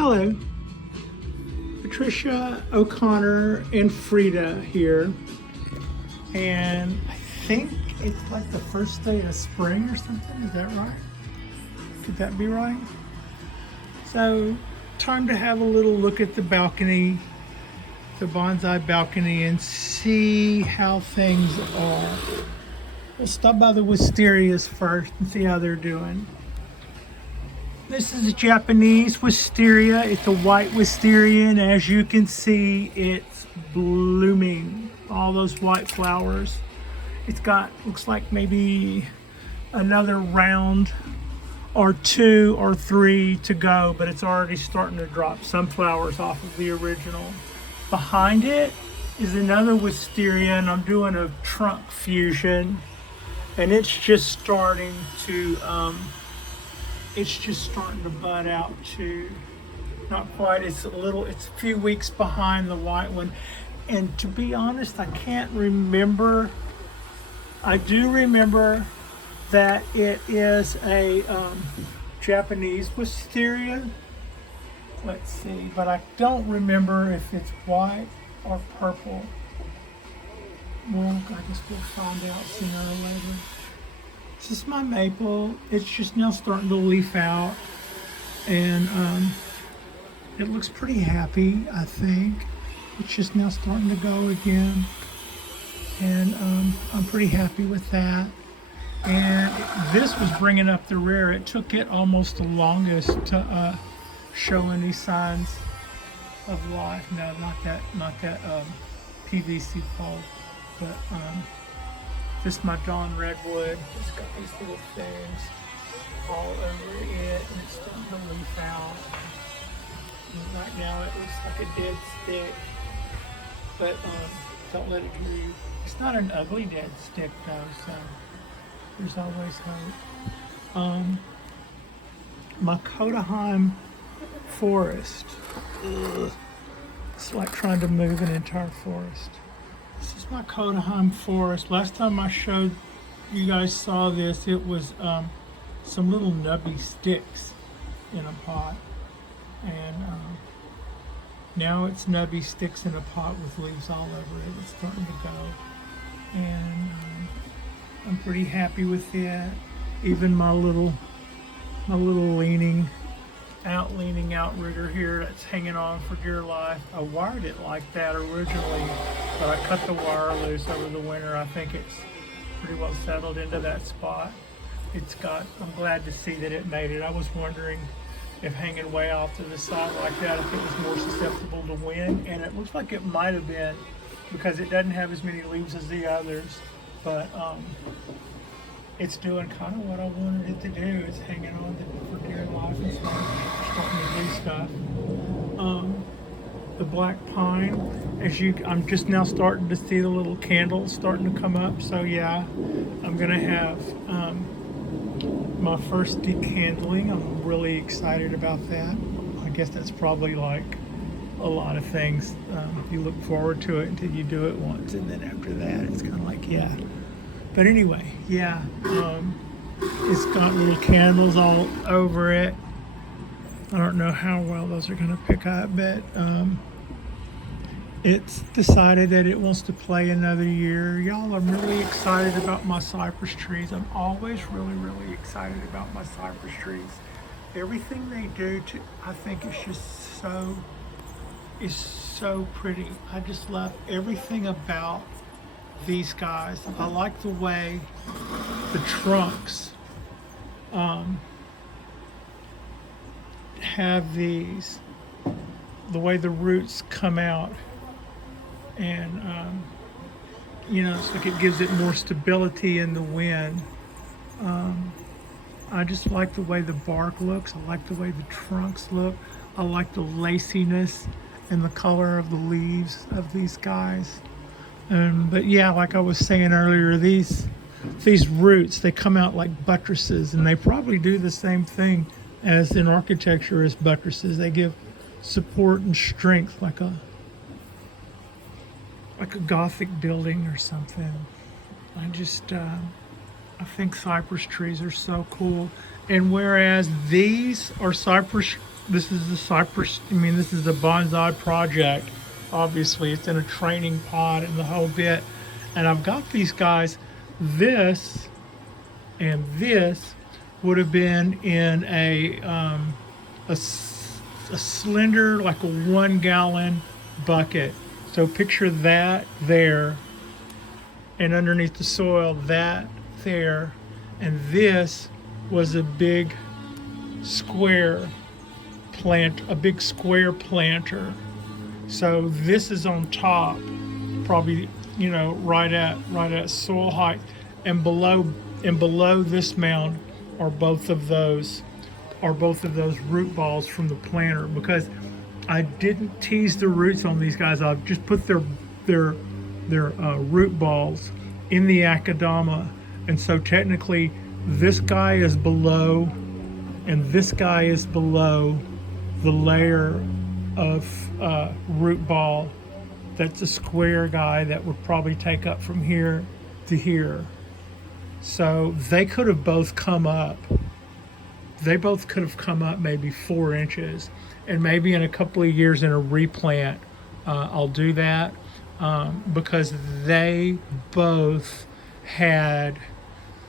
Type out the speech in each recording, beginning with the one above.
Hello, Patricia O'Connor and Frida here, and I think it's like the first day of spring or something. Is that right? Could that be right? So, time to have a little look at the balcony, the bonsai balcony, and see how things are. We'll stop by the Wisterias first and see how they're doing. This is a Japanese wisteria. It's a white wisteria, and as you can see, it's blooming. All those white flowers. It's got, looks like maybe another round or 2 or 3 to go, but it's already starting to drop some flowers off of the original. Behind it is another wisteria, and I'm doing a trunk fusion, and it's just starting to bud out too. Not quite, it's a few weeks behind the white one. And to be honest, I can't remember. I do remember that it is a Japanese wisteria. Let's see, but I don't remember if it's white or purple. Well, I guess we'll find out sooner or later. This is my maple. It's just now starting to leaf out, and it looks pretty happy, I think. It's just now starting to go again, and I'm pretty happy with that. And this was bringing up the rear. It took it almost the longest to show any signs of life. No, not that PVC pole, but this is my Dawn redwood. It's got these little things all over it, and it's starting to leaf out. And right now it looks like a dead stick, but don't let it grieve. It's not an ugly dead stick though, so there's always hope. My Kodahime forest. Ugh. It's like trying to move an entire forest. This is my Kotohime forest. Last time I showed you guys saw this, it was some little nubby sticks in a pot, and now it's nubby sticks in a pot with leaves all over it. It's starting to go, and I'm pretty happy with it. Even my little leaning outrigger here that's hanging on for dear life. I wired it like that originally, but I cut the wire loose over the winter. I think it's pretty well settled into that spot. I'm glad to see that it made it. I was wondering if hanging way off to the side like that, if it was more susceptible to wind, and it looks like it might have been, because it doesn't have as many leaves as the others, but it's doing kind of what I wanted it to do. It's hanging on for dear life and starting to do stuff. The black pine, I'm just now starting to see the little candles starting to come up. So yeah, I'm gonna have my first decandling. I'm really excited about that. I guess that's probably like a lot of things. You look forward to it until you do it once, and then after that, it's kind of like, yeah. But anyway, yeah, it's got little candles all over it. I don't know how well those are going to pick up, but it's decided that it wants to play another year. Y'all, I'm really excited about my cypress trees. I'm always really, really excited about my cypress trees. Everything they do, I think is so pretty. I just love everything about these guys. I like the way the trunks have the way the roots come out, and it's like it gives it more stability in the wind. I just like the way the bark looks. I like the way the trunks look. I like the laciness and the color of the leaves of these guys. But yeah, like I was saying earlier, these roots, they come out like buttresses, and they probably do the same thing as in architecture as buttresses. They give support and strength like a Gothic building or something. I think cypress trees are so cool. And whereas these are cypress this is the Cypress. I mean, this is a bonsai project. Obviously, it's in a training pod and the whole bit. And I've got these guys. This and this would have been in a slender, like a 1 gallon bucket. So picture that there, and underneath the soil, that there, and this was a big square a big square planter. So this is on top, probably, you know, right at soil height, and below this mound are both of those root balls from the planter, because I didn't tease the roots on these guys. I've just put their root balls in the akadama, and so technically this guy is below and this guy is below the layer of root ball. That's a square guy that would probably take up from here to here. So they could have both come up. They both could have come up maybe 4 inches, and maybe in a couple of years in a replant, I'll do that, because they both had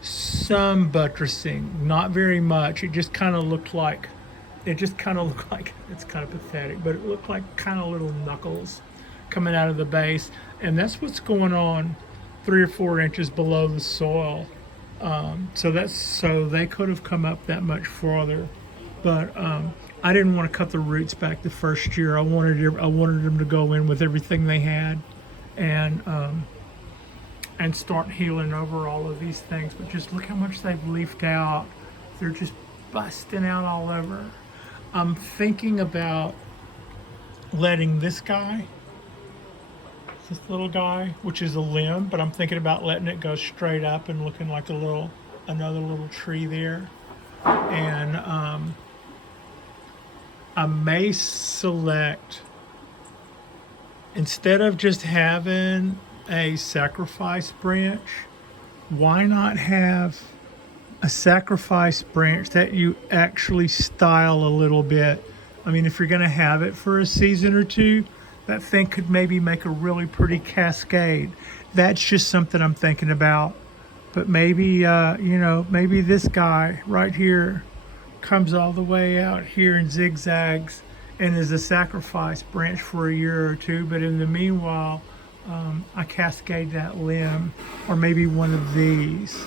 some buttressing, not very much. It just kind of looked like, it's kind of pathetic, but it looked like kind of little knuckles coming out of the base, and that's what's going on 3 or 4 inches below the soil. So they could have come up that much farther, but I didn't want to cut the roots back the first year. I wanted them to go in with everything they had, and start healing over all of these things. But just look how much they've leafed out. They're just busting out all over. I'm thinking about letting this little guy, which is a limb, but I'm thinking about letting it go straight up and looking like another little tree there. And I may select, instead of just having a sacrifice branch, why not have a sacrifice branch that you actually style a little bit? I mean, if you're going to have it for a season or two, that thing could maybe make a really pretty cascade. That's just something I'm thinking about. But maybe, maybe this guy right here comes all the way out here and zigzags and is a sacrifice branch for a year or two. But in the meanwhile, I cascade that limb, or maybe one of these,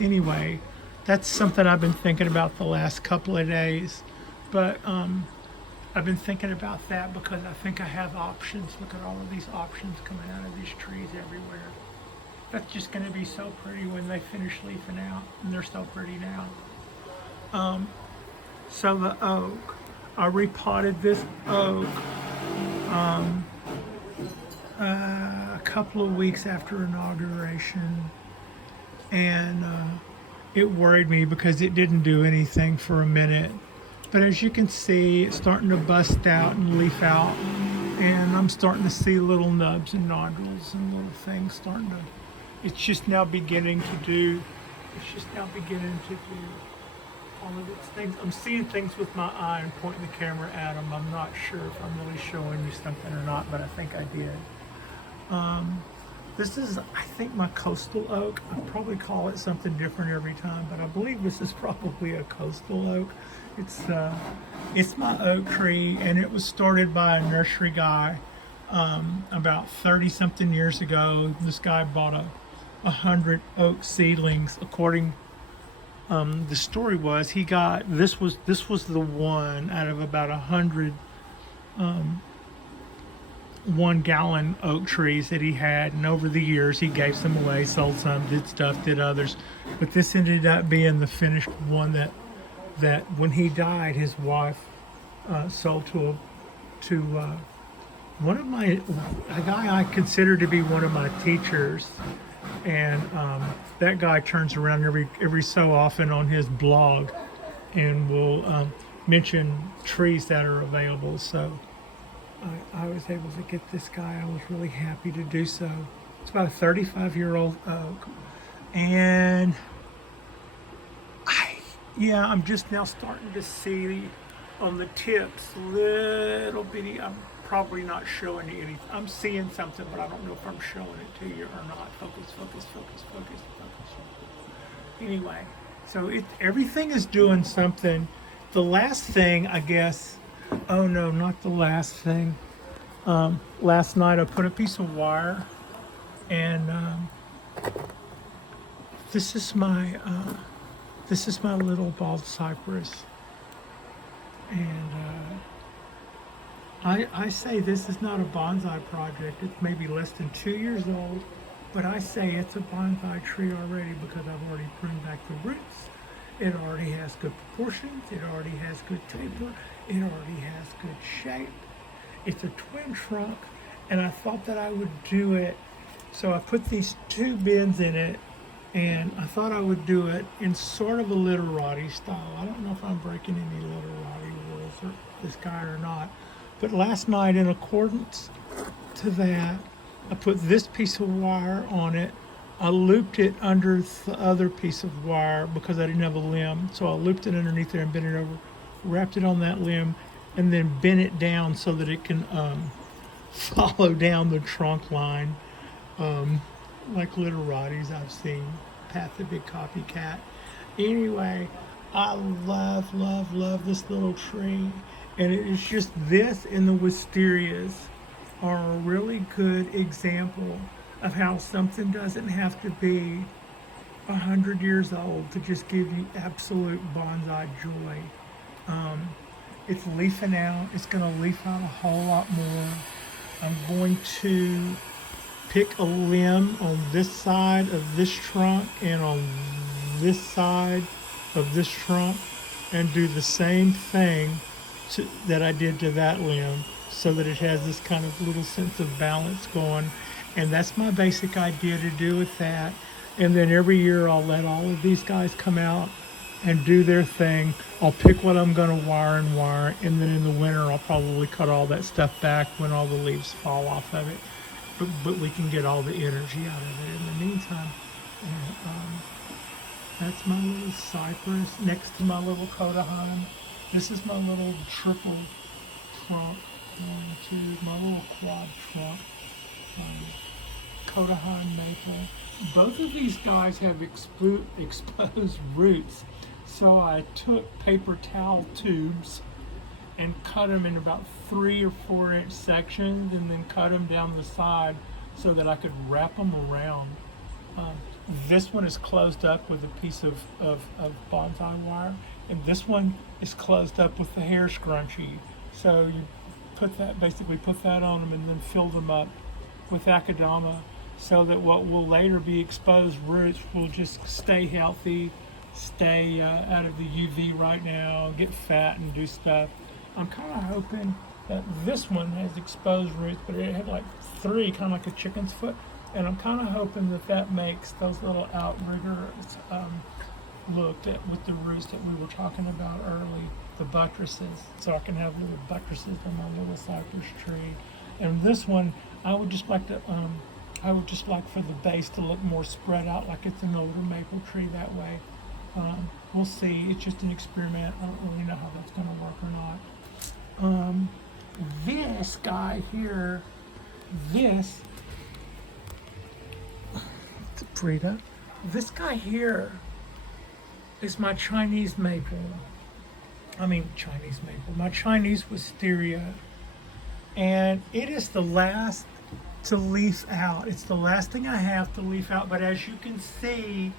Anyway, that's something I've been thinking about the last couple of days. But I've been thinking about that because I think I have options. Look at all of these options coming out of these trees everywhere. That's just going to be so pretty when they finish leafing out, and they're so pretty now. So the oak, I repotted this oak a couple of weeks after inauguration, and it worried me because it didn't do anything for a minute. But as you can see, it's starting to bust out and leaf out, and I'm starting to see little nubs and nodules and little things starting to, it's just now beginning to do all of its things. I'm seeing things with my eye and pointing the camera at them. I'm not sure if I'm really showing you something or not, but I think I did. This is, I think, my coastal oak. I probably call it something different every time, but I believe this is probably a coastal oak. It's my oak tree, and it was started by a nursery guy about 30-something years ago. This guy bought 100 oak seedlings. According, the story was he got this was the one out of about 100 1-gallon oak trees that he had, and over the years he gave some away, sold some, did stuff, did others, but this ended up being the finished one that when he died, his wife sold to a guy I consider to be one of my teachers, and that guy turns around every so often on his blog and will mention trees that are available. So I was able to get this guy. I was really happy to do so. It's about a 35-year-old oak, and Yeah, I'm just now starting to see on the tips little bitty. I'm probably not showing you anything. I'm seeing something, but I don't know if I'm showing it to you or not. Focus, focus, focus, focus, focus. Anyway, so everything is doing something. The last thing, I guess. Oh no, not the last thing. Last night I put a piece of wire, and this is my little bald cypress, and I say this is not a bonsai project. It's maybe less than 2 years old, but I say it's a bonsai tree already because I've already pruned back the roots. It already has good proportions. It already has good taper. It already has good shape. It's a twin trunk, and I thought that I would do it. So I put these two bins in it, and I thought I would do it in sort of a Literati style. I don't know if I'm breaking any Literati rules or this guy or not. But last night, in accordance to that, I put this piece of wire on it. I looped it under the other piece of wire because I didn't have a limb. So I looped it underneath there and bent it over, wrapped it on that limb, and then bent it down so that it can follow down the trunk line, like Literatis I've seen. Pat the big copycat. Anyway, I love, love, love this little tree. And it is just this and the wisterias are a really good example of how something doesn't have to be 100 years old to just give you absolute bonsai joy. It's leafing out. It's going to leaf out a whole lot more. I'm going to pick a limb on this side of this trunk and on this side of this trunk and do the same thing that I did to that limb so that it has this kind of little sense of balance going. And that's my basic idea to do with that. And then every year I'll let all of these guys come out and do their thing. I'll pick what I'm going to wire, and then in the winter I'll probably cut all that stuff back when all the leaves fall off of it. But we can get all the energy out of it in the meantime. And that's my little cypress next to my little Kodahime. This is my little triple trunk. My little quad trunk. Kotohime maple. Both of these guys have exposed roots. So I took paper towel tubes and cut them in about 3 or 4 inch sections and then cut them down the side so that I could wrap them around. This one is closed up with a piece of bonsai wire, and this one is closed up with the hair scrunchie. So you basically put that on them and then fill them up with akadama so that what will later be exposed roots will just stay healthy, stay out of the UV right now, get fat and do stuff. I'm kind of hoping that this one has exposed roots, but it had like 3, kind of like a chicken's foot. And I'm kind of hoping that makes those little outriggers look with the roots that we were talking about early, the buttresses, so I can have little buttresses on my little cypress tree. And this one, I would just like for the base to look more spread out, like it's an older maple tree that way. We'll see. It's just an experiment. I don't really know how that's going to work or not. This guy here, this Frida. This guy here is my Chinese maple. My Chinese wisteria. And it is the last to leaf out. It's the last thing I have to leaf out, but as you can see,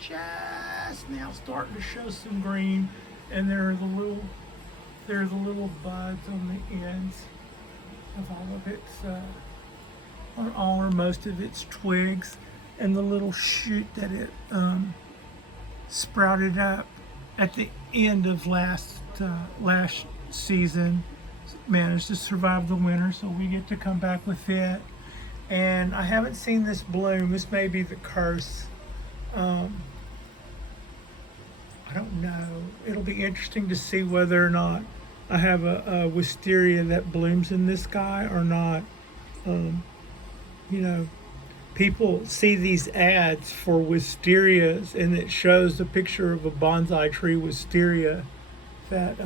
just now starting to show some green, and there are the little buds on the ends of all of its, or all or most of its twigs, and the little shoot that it sprouted up at the end of last season. Managed to survive the winter, so we get to come back with it. And I haven't seen this bloom. This may be the curse. I don't know. It'll be interesting to see whether or not I have a wisteria that blooms in this guy or not. people see these ads for wisterias, and it shows a picture of a bonsai tree wisteria that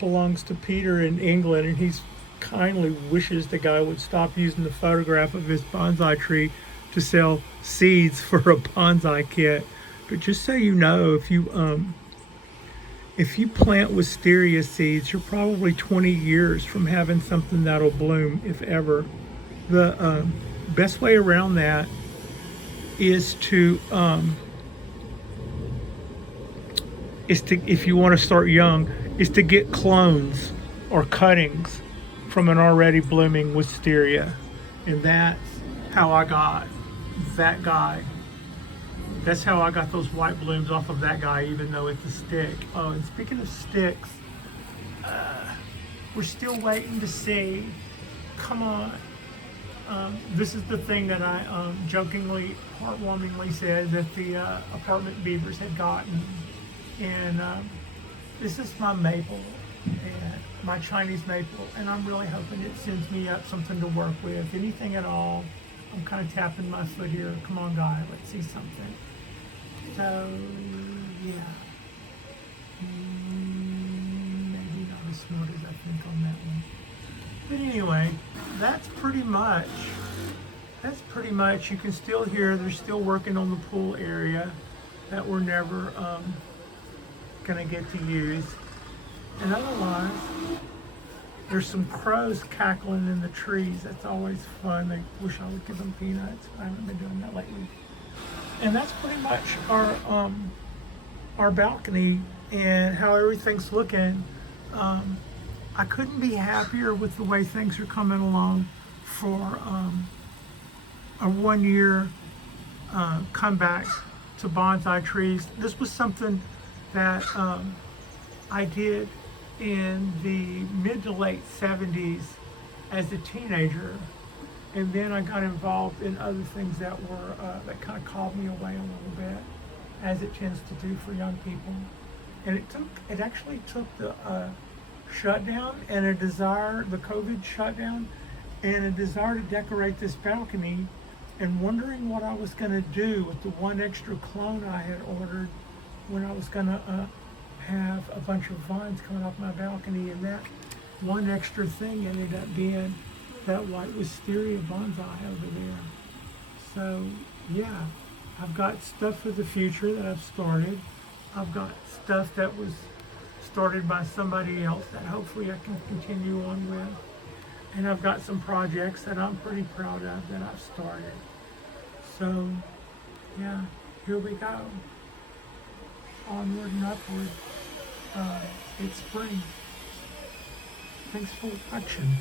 belongs to Peter in England, and he's kindly wishes the guy would stop using the photograph of his bonsai tree to sell seeds for a bonsai kit. But just so you know, if you plant wisteria seeds, you're probably 20 years from having something that'll bloom, if ever. The best way around that is to if you want to start young, is to get clones or cuttings from an already blooming wisteria. And that's how I got that guy. That's how I got those white blooms off of that guy, even though it's a stick. Oh, and speaking of sticks, we're still waiting to see. Come on. This is the thing that I jokingly, heartwarmingly said that the apartment beavers had gotten. And this is my maple, and my Chinese maple, and I'm really hoping it sends me up something to work with, anything at all. I'm kind of tapping my foot here. Come on, guy, let's see something. So, yeah. Maybe not as smart as I think on that one. But anyway, that's pretty much. You can still hear they're still working on the pool area that we're never gonna get to use. And otherwise, there's some crows cackling in the trees. That's always fun. They wish I would give them peanuts. I haven't been doing that lately. And that's pretty much our balcony and how everything's looking. I couldn't be happier with the way things are coming along for a 1 year comeback to bonsai trees. This was something that I did in the mid to late 70s as a teenager, and then I got involved in other things that were that kind of called me away a little bit, as it tends to do for young people. And it actually took the shutdown and the COVID shutdown, and a desire to decorate this balcony, and wondering what I was going to do with the one extra clone I had ordered when I was going to have a bunch of vines coming off my balcony. And that one extra thing ended up being that white wisteria bonsai over there. So yeah, I've got stuff for the future that I've started. I've got stuff that was started by somebody else that hopefully I can continue on with. And I've got some projects that I'm pretty proud of that I've started. So yeah, here we go. Onward and upward. It's spring. Thanks for watching.